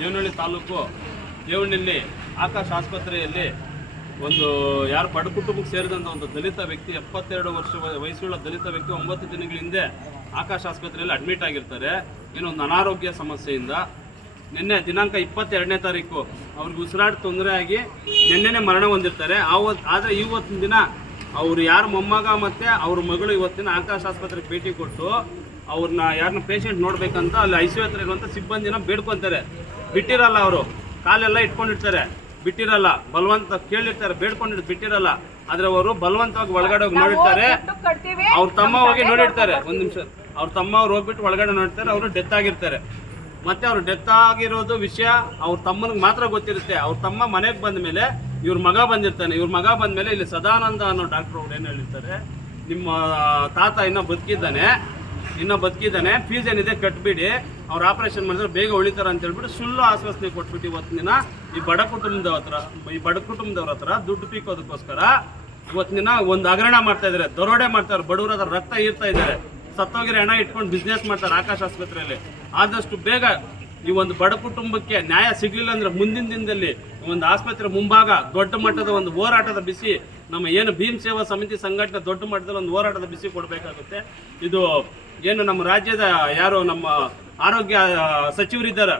ದೇವನಹಳ್ಳಿ ತಾಲೂಕು ದೇವನಹಳ್ಳಿ ಆಕಾಶ್ ಆಸ್ಪತ್ರೆಯಲ್ಲಿ ಒಂದು ಯಾರು ಬಡ ಕುಟುಂಬಕ್ಕೆ ಸೇರಿದಂಥ ಒಂದು ದಲಿತ ವ್ಯಕ್ತಿ 72 ವರ್ಷ ವಯಸ್ಸುಳ್ಳ ದಲಿತ ವ್ಯಕ್ತಿ 9 ದಿನಗಳ ಹಿಂದೆ ಆಕಾಶ್ ಆಸ್ಪತ್ರೆಯಲ್ಲಿ ಅಡ್ಮಿಟ್ ಆಗಿರ್ತಾರೆ. ಏನೋ ಒಂದು ಅನಾರೋಗ್ಯ ಸಮಸ್ಯೆಯಿಂದ ನಿನ್ನೆ ದಿನಾಂಕ 22ನೇ ತಾರೀಕು ಅವ್ರಿಗೆ ಉಸಿರಾಟ ತೊಂದರೆ ಆಗಿ ನಿನ್ನೆನೇ ಮರಣ ಹೊಂದಿರ್ತಾರೆ. ಆದರೆ ಇವತ್ತಿನ ದಿನ ಅವರು ಯಾರ ಮೊಮ್ಮಗ ಮತ್ತು ಅವ್ರ ಮಗಳು ಇವತ್ತಿನ ಆಕಾಶ್ ಆಸ್ಪತ್ರೆಗೆ ಭೇಟಿ ಕೊಟ್ಟು ಅವ್ರನ್ನ ಯಾರನ್ನ ಪೇಷಂಟ್ ನೋಡ್ಬೇಕಂತ ಅಲ್ಲಿ ICU ಹತ್ರ ಇರುವಂಥ ಸಿಬ್ಬಂದಿನ ಬೇಡ್ಕೊತಾರೆ. ಬಿಟ್ಟಿರಲ್ಲ, ಅವರು ಕಾಲೆಲ್ಲ ಇಟ್ಕೊಂಡಿರ್ತಾರೆ, ಬಿಟ್ಟಿರಲ್ಲ, ಬಲವಂತ ಕೇಳಿರ್ತಾರೆ, ಬೇಡ್ಕೊಂಡಿರ್ತಾರೆ, ಬಿಟ್ಟಿರಲ್ಲ. ಆದರೆ ಅವರು ಬಲವಂತವಾಗಿ ಒಳಗಡೆ ಹೋಗಿ ನೋಡಿರ್ತಾರೆ. ಅವ್ರ ತಮ್ಮ ಹೋಗಿ ನೋಡಿರ್ತಾರೆ, ಒಂದು ನಿಮಿಷ, ಅವ್ರ ತಮ್ಮ ಅವ್ರು ಹೋಗ್ಬಿಟ್ಟು ಒಳಗಡೆ ನೋಡ್ತಾರೆ. ಅವರು ಡೆತ್ ಆಗಿರ್ತಾರೆ. ಮತ್ತೆ ಅವ್ರು ಡೆತ್ ಆಗಿರೋದು ವಿಷಯ ಅವ್ರ ತಮ್ಮನಿಗೆ ಮಾತ್ರ ಗೊತ್ತಿರುತ್ತೆ. ಅವ್ರ ತಮ್ಮ ಮನೆಗೆ ಬಂದ ಮೇಲೆ ಇವ್ರ ಮಗ ಬಂದಿರ್ತಾನೆ. ಇವ್ರ ಮಗ ಬಂದ ಮೇಲೆ ಇಲ್ಲಿ ಸದಾನಂದ ಅನ್ನೋ ಡಾಕ್ಟ್ರು ಅವ್ರು ಏನು ಹೇಳಿರ್ತಾರೆ, ನಿಮ್ಮ ತಾತ ಇನ್ನೂ ಬದುಕಿದ್ದಾನೆ, ಫೀಸ್ ಏನಿದೆ ಕಟ್ಬಿಡಿ, ಅವ್ರು ಆಪರೇಷನ್ ಮಾಡಿದ್ರೆ ಬೇಗ ಉಳಿತಾರೆ ಅಂತ ಹೇಳ್ಬಿಟ್ಟು ಸುಳ್ಳು ಆಶ್ವಾಸನೆ ಕೊಟ್ಬಿಟ್ಟು ಇವತ್ತಿನ ದಿನ ಈ ಬಡ ಕುಟುಂಬದವ್ರ ಹತ್ರ ದುಡ್ಡು ಪೀಕೋದಕ್ಕೋಸ್ಕರ ಇವತ್ತಿನ ದಿನ ಒಂದು ಹಗರಣ ಮಾಡ್ತಾ ಇದ್ದಾರೆ, ದರೋಡೆ ಮಾಡ್ತಾರೆ, ಬಡವರ ಹತ್ರ ರಕ್ತ ಇರ್ತಾ ಇದ್ದಾರೆ, ಸತ್ತೋಗಿರೋ ಹಣ ಇಟ್ಕೊಂಡು ಬಿಸ್ನೆಸ್ ಮಾಡ್ತಾರೆ ಆಕಾಶ್ ಆಸ್ಪತ್ರೆಯಲ್ಲಿ. ಆದಷ್ಟು ಬೇಗ ಈ ಒಂದು ಬಡ ಕುಟುಂಬಕ್ಕೆ ನ್ಯಾಯ ಸಿಗಲಿಲ್ಲ ಅಂದರೆ ಮುಂದಿನ ದಿನದಲ್ಲಿ ಒಂದು ಆಸ್ಪತ್ರೆ ಮುಂಭಾಗ ದೊಡ್ಡ ಮಟ್ಟದ ಒಂದು ಹೋರಾಟದ ಬಿಸಿ, ನಮ್ಮ ಏನು ಭೀಮ್ ಸೇವಾ ಸಮಿತಿ ಸಂಘಟನೆ ದೊಡ್ಡ ಮಟ್ಟದಲ್ಲಿ ಒಂದು ಹೋರಾಟದ ಬಿಸಿ ಕೊಡಬೇಕಾಗುತ್ತೆ. ಇದು ಏನು ನಮ್ಮ ರಾಜ್ಯದ ಯಾರು ನಮ್ಮ ಆರೋಗ್ಯ ಸಚಿವರಿದ್ದಾರೆ,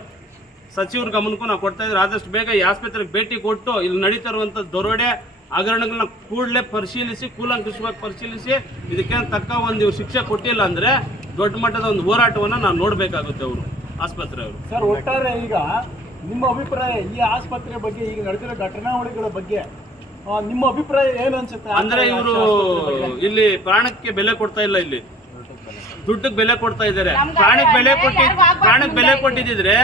ಸಚಿವರ ಗಮನಕ್ಕೂ ನಾವು ಕೊಡ್ತಾ ಇದ್ದಾರೆ. ಆದಷ್ಟು ಬೇಗ ಈ ಆಸ್ಪತ್ರೆಗೆ ಭೇಟಿ ಕೊಟ್ಟು ಇಲ್ಲಿ ನಡೀತಾ ಇರುವಂಥ ದರೋಡೆ ಹಗರಣಗಳನ್ನ ಕೂಡಲೇ ಪರಿಶೀಲಿಸಿ, ಕೂಲಂಕುಷವಾಗಿ ಪರಿಶೀಲಿಸಿ, ಇದಕ್ಕೆ ತಕ್ಕ ಒಂದು ಶಿಕ್ಷೆ ಕೊಟ್ಟಿಲ್ಲ ಅಂದರೆ ದೊಡ್ಡ ಮಟ್ಟದ ಒಂದು ಹೋರಾಟವನ್ನು ನಾವು ನೋಡಬೇಕಾಗುತ್ತೆ ಅವರು ಆಸ್ಪತ್ರೆಯವರು. ಸರ್, ಒಟ್ಟಾರೆ ಈಗ ನಿಮ್ಮ ಅಭಿಪ್ರಾಯ ಈ ಆಸ್ಪತ್ರೆ ಬಗ್ಗೆ, ಈಗ ನಡೆದಿರೋ ಘಟನಾವಳಿಗಳ ಬಗ್ಗೆ ನಿಮ್ಮ ಅಭಿಪ್ರಾಯ ಏನು ಅನ್ಸುತ್ತೆ? ಅಂದ್ರೆ ಇವರು ಇಲ್ಲಿ ಪ್ರಾಣಕ್ಕೆ ಬೆಲೆ ಕೊಡ್ತಾ ಇಲ್ಲ, ಇಲ್ಲಿ ದುಡ್ಡಿಗೆ ಬೆಲೆ ಕೊಡ್ತಾ ಇದ್ದಾರೆ. ಪ್ರಾಣಕ್ಕೆ ಬೆಲೆ ಕೊಟ್ಟಿದ್ರೆ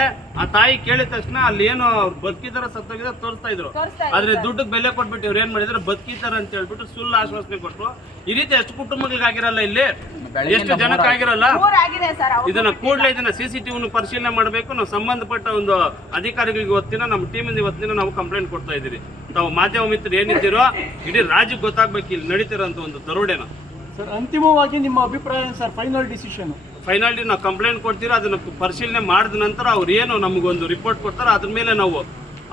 ಆ ತಾಯಿ ಕೇಳಿದ ತಕ್ಷಣ ಅಲ್ಲಿ ಏನು ಬದುಕಿದಾರ ಸತ್ತೋಗಿದಾರ ತೋರಿಸ್ತಾ ಇದ್ರು. ಆದ್ರೆ ದುಡ್ಡಿಗೆ ಬೆಲೆ ಕೊಟ್ಬಿಟ್ಟು ಇವ್ರು ಏನ್ ಮಾಡಿದ್ರು, ಬದುಕಿದಾರ ಅಂತ ಹೇಳ್ಬಿಟ್ಟು ಸುಳ್ಳು ಆಶ್ವಾಸನೆ ಕೊಟ್ಟರು. ಈ ರೀತಿ ಎಷ್ಟು ಕುಟುಂಬಗಳಿಗಾಗಿರಲ್ಲ, ಇಲ್ಲಿ ಎಷ್ಟು ಜನಕ್ಕಾಗಿರಲ್ಲ. ಇದನ್ನ ಕೂಡಲೇ ಇದನ್ನ CCTV ಪರಿಶೀಲನೆ ಮಾಡಬೇಕು. ನಾವು ಸಂಬಂಧಪಟ್ಟ ಒಂದು ಅಧಿಕಾರಿಗಳಿಗೆ ಇವತ್ತಿನ ನಮ್ಮ ಟೀಮಿಂದ ಇವತ್ತಿನ ನಾವು ಕಂಪ್ಲೇಂಟ್ ಕೊಡ್ತಾ ಇದ್ದೀರಿ. ತಾವು ಮಾಧ್ಯಮ ಮಿತ್ರರು ಏನಿದ್ದೀರೋ ಇಡೀ ರಾಜ್ಯಕ್ಕೆ ಗೊತ್ತಾಗ್ಬೇಕು ಇಲ್ಲಿ ನಡೀತಿರೋಂಥ ಒಂದು ದರೋಡೆನ. ಸರ್, ಅಂತಿಮವಾಗಿ ನಿಮ್ಮ ಅಭಿಪ್ರಾಯ ಸರ್? ಫೈನಲ್ ನಾವು ಕಂಪ್ಲೇಂಟ್ ಕೊಡ್ತೀರಾ, ಅದನ್ನು ಪರಿಶೀಲನೆ ಮಾಡಿದ ನಂತರ ಅವ್ರು ಏನು ನಮಗೊಂದು ರಿಪೋರ್ಟ್ ಕೊಡ್ತಾರೆ, ಅದ್ರ ಮೇಲೆ ನಾವು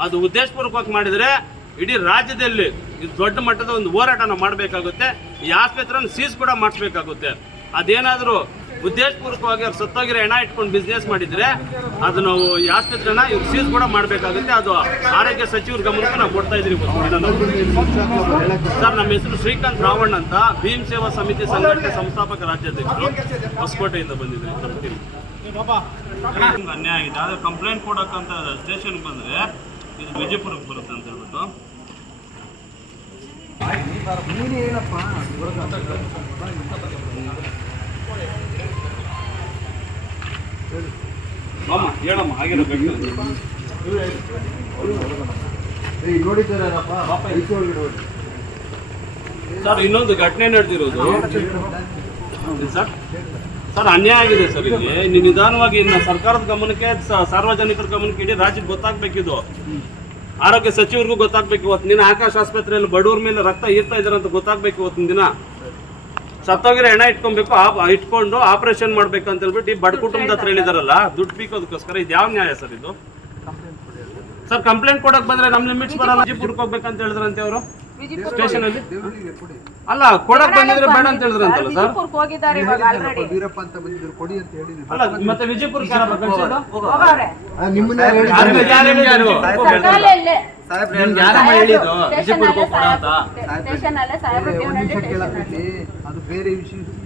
ಅದು ಉದ್ದೇಶಪೂರ್ವಕವಾಗಿ ಮಾಡಿದರೆ ಇಡೀ ರಾಜ್ಯದಲ್ಲಿ ಇದು ದೊಡ್ಡ ಮಟ್ಟದ ಒಂದು ಹೋರಾಟ ನಾವು ಮಾಡಬೇಕಾಗುತ್ತೆ. ಈ ಆಸ್ಪತ್ರೆಯನ್ನು ಸೀಸ್ ಕೂಡ ಮಾಡಿಸ್ಬೇಕಾಗುತ್ತೆ. ಅದೇನಾದರೂ ಉದ್ದೇಶಪೂರ್ವಕವಾಗಿ ಅವ್ರು ಸತ್ತೋಗಿರೋ ಹಣ ಇಟ್ಕೊಂಡು ಬಿಸ್ನೆಸ್ ಮಾಡಿದರೆ ಅದು ನಾವು ಈ ಆಸ್ಪತ್ರೆನ ಇವ್ರು ಸೀಸ್ ಕೂಡ ಮಾಡಬೇಕಾಗುತ್ತೆ. ಅದು ಆರೋಗ್ಯ ಸಚಿವರ ಗಮನಕ್ಕೆ ನಾವು ಕೊಡ್ತಾ ಇದ್ದೀವಿ. ಸರ್, ನಮ್ಮ ಹೆಸರು ಶ್ರೀಕಾಂತ್ ರಾವಣ್ ಅಂತ, ಭೀಮ್ ಸೇವಾ ಸಮಿತಿ ಸಂಘಟನೆ ಸಂಸ್ಥಾಪಕ ರಾಜ್ಯಾಧ್ಯಕ್ಷರು, ಹೊಸಕೋಟೆಯಿಂದ ಬಂದಿದ್ದೀವಿ. ನಮ್ಮ ಟೀಮ್ ಅನ್ಯಾಯ ಆಗಿದೆ, ಆದರೆ ಕಂಪ್ಲೇಂಟ್ ಕೊಡೋಕ್ಕಂತ ಸ್ಟೇಷನ್ಗೆ ಬಂದರೆ ಇದು ವಿಜಯಪುರಕ್ಕೆ ಬರುತ್ತೆ ಅಂತ ಹೇಳ್ಬಿಟ್ಟು ಹೇಳಮ್ಮ ಆಗಿರಬೇಕು. ಸರ್, ಇನ್ನೊಂದು ಘಟನೆ ನಡೆದಿರೋದು ಸರ್, ಅನ್ಯಾಯ ಆಗಿದೆ ಸರ್. ಇಲ್ಲಿ ನಿಧಾನವಾಗಿ ಇನ್ನು ಸರ್ಕಾರದ ಗಮನಕ್ಕೆ, ಸಾರ್ವಜನಿಕರ ಗಮನಕ್ಕೆ, ಇಡೀ ರಾಜ್ಯಕ್ಕೆ ಗೊತ್ತಾಗಬೇಕಿದು. ಆರೋಗ್ಯ ಸಚಿವರಿಗೂ ಗೊತ್ತಾಗಬೇಕು. ಇವತ್ತಿನ ದಿನ ಆಕಾಶ್ ಆಸ್ಪತ್ರೆಯಲ್ಲಿ ಬಡವ್ರ ಮೇಲೆ ರಕ್ತ ಇರ್ತಾ ಇದ್ದಾರೆ ಅಂತ ಗೊತ್ತಾಗಬೇಕು. ಇವತ್ತಿನ ದಿನ ಸತ್ತೋಗಿರೋ ಹಣ ಇಟ್ಕೊಂಡು ಆಪರೇಷನ್ ಮಾಡ್ಬೇಕು ಅಂತ ಹೇಳ್ಬಿಟ್ಟು ಈ ಬಡ ಕುಟುಂಬದ ಹತ್ರ ಹೇಳಿದಾರಲ್ಲ, ದುಡ್ಡು ಪೀಕೋದಕ್ಕೋಸ್ಕರ. ಇದು ಯಾವ ನ್ಯಾಯ ಸರ್ ಇದು? ಸರ್, ಕಂಪ್ಲೇಂಟ್ ಕೊಡಕ್ ಬಂದ್ರೆ ನಮ್ ಲಿಮಿಟ್ಸ್ ಬರಲ್ಲ. ವಿಜಯಪುರಕ್ಕೆ ಹೋಗ್ಬೇಕಂತ ಹೇಳಿದ್ರಂತೆ ಅವರು ಸ್ಟೇಷನ್ ಅಲ್ಲಿ. ಅಲ್ಲ, ಕೊಡಕ್ ಬಂದಿದ್ರೆ ಬೇಡ ಅಂತ ಹೇಳಿದ್ರಂತಲ್ಲ ಸರ್. ಅಲ್ಲ, ಮತ್ತೆ ವಿಜಯಪುರಕ್ಕೆ ಯಾರು ಕಳಿಸಿದ್ರು? ಅದು ಬೇರೆ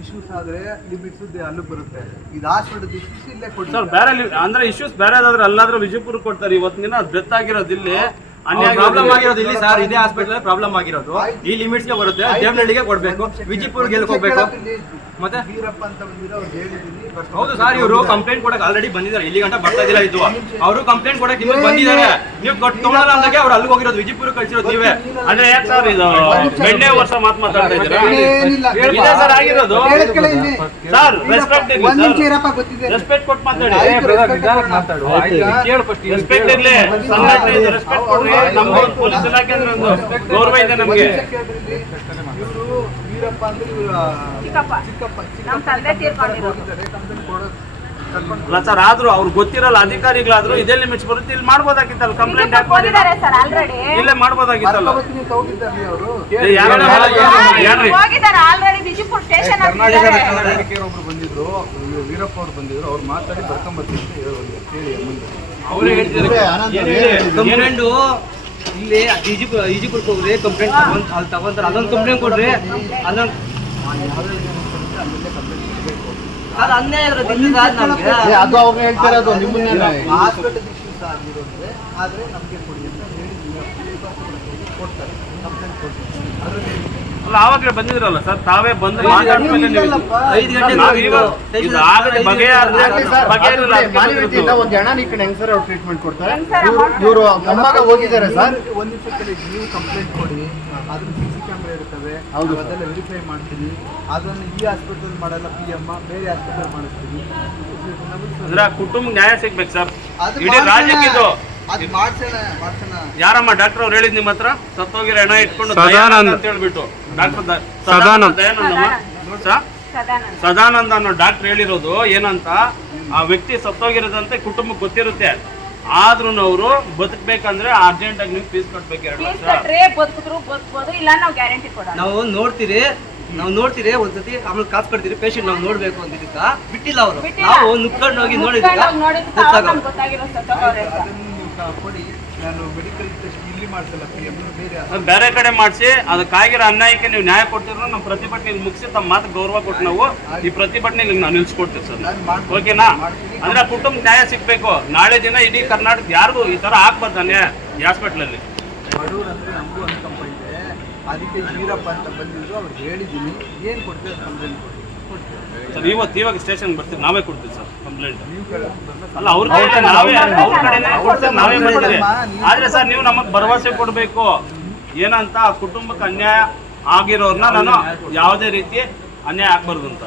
ಇಶ್ಯೂಸ್ ಆದ್ರೆ ಲಿಮಿಟ್ಸ್ ಅಲ್ಲೂ ಬರುತ್ತೆ. ಇದು ಹಾಸ್ಪಿಟಲ್ ಇಶ್ಯೂಸ್ ಇಲ್ಲೇ ಕೊಡಿ ಸರ್. ಬೇರೆ ಅಂದ್ರೆ ಇಶ್ಯೂಸ್ ಬೇರೆ ಆದ್ರೆ ಅಲ್ಲಾದ್ರೂ ವಿಜಯಪುರಕ್ಕೆ ಕೊಡ್ತಾರೆ. ಇವತ್ತಿನ ದಿನ ಡೆತ್ ಆಗಿರೋದು ಇಲ್ಲಿ, ಪ್ರಾಬ್ಲಮ್ ಆಗಿರೋದು ಇಲ್ಲಿ ಸರ್. ಇದೇ ಹಾಸ್ಪಿಟಲ್ ಪ್ರಾಬ್ಲಮ್ ಆಗಿರೋದು ಈ ಲಿಮಿಟ್ಸ್ಗೆ ಬರುತ್ತೆ. ದೇವನಹಳ್ಳಿಗೆ ಕೊಡ್ಬೇಕು, ವಿಜಯಪುರ್ಗೆ ಎಲ್ಲಿ ಹೋಗ್ಬೇಕು? ಮತ್ತೆ ವೀರಪ್ಪ ಅಂತ ಬಂದಿರೋ ಅವ್ರು ಹೇಳಿದೀನಿ. ಹೌದು ಸರ್, ಇವರು ಕಂಪ್ಲೇಂಟ್ ಕೊಡಕ್ಕೆ ಆಲ್ರೆಡಿ ಬಂದಿದ್ದಾರೆ. ಇಲ್ಲಿ ಗಂಟ ಬರ್ತಾ ಇದಿಲ್ಲ ಇದು. ಅವರು ಕಂಪ್ಲೇಂಟ್ ಕೊಡಕ್ಕೆ ಇನ್ನು ಬಂದಿದ್ದಾರೆ. ನೀವು ತೊಗೊಳಲ್ಲ ಅಂದಾಗ ಅವ್ರು ಅಲ್ಲಿಗೆ ಹೋಗಿರೋದು, ವಿಜಯಪುರ ಕಳಿಸಿರೋದು ನೀವೇ. ಅಂದ್ರೆ ಯಾಕೆ ಸರ್ ಇದು ಬೆಣ್ಣೆ ವರ್ಷ ಮಾತಾಡ್ತಾ ಇದ್ದೀರಾ? ಇದೇ ಸರ್ ಆಗಿರೋದು ಸರ್. ರೆಸ್ಪೆಕ್ಟ್ ಕೊಟ್ಟು ಮಾತಾಡಿ. ರೆಸ್ಪೆಕ್ಟ್ ಇರ್ಲಿ, ಸಂಘಟನೆ ರೆಸ್ಪೆಕ್ಟ್ ಕೊಡ್ರಿ. ನಮ್ಗೆ ಪೊಲೀಸ್ ಇಲಾಖೆ ಅಂದ್ರೆ ಒಂದು ಗೌರವ ಇದೆ ನಮ್ಗೆ. ವೀರಪ್ಪ ಅಂದ್ರೆ ಚಿಕ್ಕಪ್ಪ ನಮ್ಮ ತಂದೆ ತೀರ್ಕೊಂಡಿರೋದು. ಕರ್ಕೊಂಡು ಅಲ್ಲ ಸರ್, ಆದ್ರೂ ಅವ್ರು ಗೊತ್ತಿರಲ್ಲ ಅಧಿಕಾರಿಗಳಾದ್ರೂ ಇದೇ ಲಿಮಿಟ್ಸ್ ಬರುತ್ತೆ, ಇಲ್ಲಿ ಮಾಡ್ಬೋದಾಗಿತ್ತಲ್ಲ ಕಂಪ್ಲೇಂಟ್ ಯಾಕೆ ಮಾಡಿಲ್ಲ? ಸರ್ ಆಲ್ರೆಡಿ ಇಲ್ಲೇ ಮಾಡ್ಬೋದಾಗಿತ್ತಲ್ಲ. ಬರ್ಕೊಬತ್ತೀನಿ ಹೋಗಿದ್ದಾರೆ ಅವರು ಹೋಗಿದ್ದಾರೆ ಆಲ್ರೆಡಿ ವಿಜಯಪುರ ಸ್ಟೇಷನ್ ಒಬ್ರು ಬಂದಿದ್ರು, ವೀರಪ್ಪ ಅವ್ರು ಬಂದಿದ್ರು, ಅವ್ರು ಮಾತಾಡಿ ಬರ್ಕೊಂಬರ್ತೀನಿ ಅಂತ ಹೇಳಿ ಮುಂದೆ ಅವರೇ ಹೇಳ್ತಿದ್ದಾರೆ. ಕಂಪ್ಲೇಂಟ್ ಇಲ್ಲಿ ಈಜಿಪುರ್ ಹೋಗ್ರಿ, ಕಂಪ್ಲೇಂಟ್ ಅಲ್ಲಿ ತಗೊಂತಾರೆ, ಅದೊಂದು ಕಂಪ್ಲೇಂಟ್ ಕೊಡ್ರಿ, ಅದೊಂದು ಅದು ಅನ್ಯಾಯ ಅದು ಅವ್ರು ಹೇಳ್ತಿರೋದು ನಿಮ್ಮನ್ನ ಹಾಸ್ಪಿಟಲ್ ಇಶ್ಯೂಸ್ ಆಗಿರೋದ್ರೆ ಆದ್ರೆ ನಮಗೆ ಕೊಡಿ ಅಂತ ಹೇಳಿ ಕೊಡ್ತಾರೆ, ಕಂಪ್ಲೇಂಟ್ ಕೊಡ್ತಾರೆ. ಅದರಲ್ಲಿ ಅಲ್ಲ ಆವಾಗಲೇ ಬಂದಿದ್ರಲ್ಲ ಸರ್, ತಾವೇ ಬಂದು ಮಾತಾಡ್ಮೇಲೆ ನೀವು 5 ಗಂಟೆ ಇದು ಆಗಲೇ ಬಗೆಹರಿಲ್ಲ. ಒಂದು ಜನ ಈ ಕಡೆ ಹೆಂಗ್ ಸರ್ ಅವ್ರು ಟ್ರೀಟ್ಮೆಂಟ್ ಕೊಡ್ತಾರೆ, ಇವರು ಮೊಮ್ಮಗ ಹೋಗಿದ್ದಾರೆ ಸರ್. ಒಂದು ನಿಮಿಷದಲ್ಲಿ ನೀವು ಕಂಪ್ಲೇಂಟ್ ಕೊಡಿ, ಅದ್ರ CC ಕ್ಯಾಮ್ರಾ ಇರ್ತವೆ, ಅದೆಲ್ಲ ವೆರಿಫೈ ಮಾಡ್ತೀವಿ. ಅದನ್ನು ಈ ಹಾಸ್ಪಿಟಲ್ ಮಾಡಲ್ಲ, PM ಬೇರೆ ಹಾಸ್ಪಿಟಲ್ ಮಾಡಿಸ್ತೀವಿ. ಅಂದ್ರೆ ಆ ಕುಟುಂಬ ನ್ಯಾಯ ಸಿಗ್ಬೇಕು ಸರ್, ಅದು ಇಡೀ ರಾಜ್ಯಕ್ಕಿದು. ಅದು ಮಾಡ್ಸೋಣ. ಯಾರಮ್ಮ ಡಾಕ್ಟರ್ ಅವ್ರು ಹೇಳಿದ್ ನಿಮ್ಮ ಹತ್ರ? ಸತ್ತೋಗಿರೋ ಹೆಣ ಇಟ್ಕೊಂಡು ಸದಾನಂದ ಅಂತ ಹೇಳ್ಬಿಟ್ಟು ಡಾಕ್ಟರ್ ಸದಾನಂದ. ದಯಾನಂದಮ್ಮ ಸದಾನಂದ ಅನ್ನೋ ಡಾಕ್ಟರ್ ಹೇಳಿರೋದು ಏನಂತ, ಆ ವ್ಯಕ್ತಿ ಸತ್ತೋಗಿರೋದಂತೆ ಕುಟುಂಬಕ್ಕೆ ಗೊತ್ತಿರುತ್ತೆ, ಆದ್ರೂ ಅವರು ಬದುಕ್ಬೇಕಂದ್ರೆ ಅರ್ಜೆಂಟ್ ಆಗಿ ನೀವು ಫೀಸ್ ಕಟ್ಬೇಕು 2 ಫೀಸ್ ಲಕ್ಷ. ಕಟ್ರೆ ಬದುಕಿದ್ರು ಬದುಕ್ಬೋದು, ಇಲ್ಲ ನಾವು ಗ್ಯಾರಂಟಿ ಕೊಡೋಣ. ನಾವು ನೋಡ್ತೀರಿ ಒಂದ್ಸತಿ, ಆಮೇಲೆ ಕಾಸು ಕಟ್ತೀರಿ, ಪೇಷಂಟ್ ನಾವು ನೋಡ್ಬೇಕು ಅಂದಿದ್ದಕ್ಕ ಬಿಟ್ಟಿಲ್ಲ ಅವರು. ಬಿಟ್ಟಿಲ್ಲ. ನಾವು ನುಗ್ಕೊಂಡು ಹೋಗಿ ನೋಡಿದ್ವಿ, ಗೊತ್ತಾಗಿರೋ ಸತ್ತೋಗವ್ರೆ ಅಂತ. ಅದನ್ನು ನೀವು ಕೊಡಿ, ನಾನು ಮೆಡಿಕಲ್ ಟೆಸ್ಟ್ ಇಲ್ಲಿ ಮಾಡ್ಸಲ್ಲ, PM ಬೇರೆ ಅದ್ ಬೇರೆ ಕಡೆ ಮಾಡಿಸಿ ಅದಕ್ಕಾಗಿರೋ ಅನ್ಯಾಯಕ್ಕೆ ನೀವು ನ್ಯಾಯ ಕೊಡ್ತಿರೋ ನಮ್ಮ ಪ್ರತಿಭಟನೆ ಮುಗಿಸಿ ತಮ್ಮ ಮಾತು ಗೌರವ ಕೊಟ್ಟು ನಾವು ಈ ಪ್ರತಿಭಟನೆಗೆ ನಾವು ನಿಲ್ಸ್ಕೊಡ್ತೀವಿ ಸರ್. ಓಕೆನಾ? ಅಂದ್ರೆ ಕುಟುಂಬ ನ್ಯಾಯ ಸಿಗ್ಬೇಕು. ನಾಳೆ ದಿನ ಇಡೀ ಕರ್ನಾಟಕ ಯಾರಿಗೂ ಈ ತರ ಆಗ್ಬಾರ್ದು ಅನ್ಯಾಯ ಈ ಹಾಸ್ಪಿಟ್ಲಲ್ಲಿ. ಬಡವ್ರು ಅಂದ್ರೆ ನಮಗೂ ಅನ್ಕೊಂಬ ಇದೆ, ಅದಕ್ಕೆ ವೀರಪ್ಪ ಅಂತ ಬಂದಿದ್ರು, ಅವ್ರು ಹೇಳಿದ್ದೀನಿ ಏನು ಕೊಡ್ತೀವಿ ಕಂಪ್ಲೇಂಟ್ ಕೊಡ್ತೀವಿ. ಸರ್ ಇವಾಗ ಸ್ಟೇಷನ್ ಬರ್ತೀವಿ, ನಾವೇ ಕೊಡ್ತೀವಿ ಸರ್ ಕಂಪ್ಲೇಂಟ್. ನೀವು ಅಲ್ಲ ಅವ್ರ ಕಡೆ ನಾವೇ ಕೊಡ್ತೀವಿ, ನಾವೇ ಬರ್ತೀವಿ. ಆದ್ರೆ ಸರ್ ನೀವು ನಮಗ್ ಭರವಸೆ ಕೊಡ್ಬೇಕು ಏನಂತ, ಆ ಕುಟುಂಬಕ್ಕೆ ಅನ್ಯಾಯ ಆಗಿರೋರ್ನ ನಾನು ಯಾವುದೇ ರೀತಿ ಅನ್ಯಾಯ ಆಗ್ಬಾರ್ದು ಅಂತ.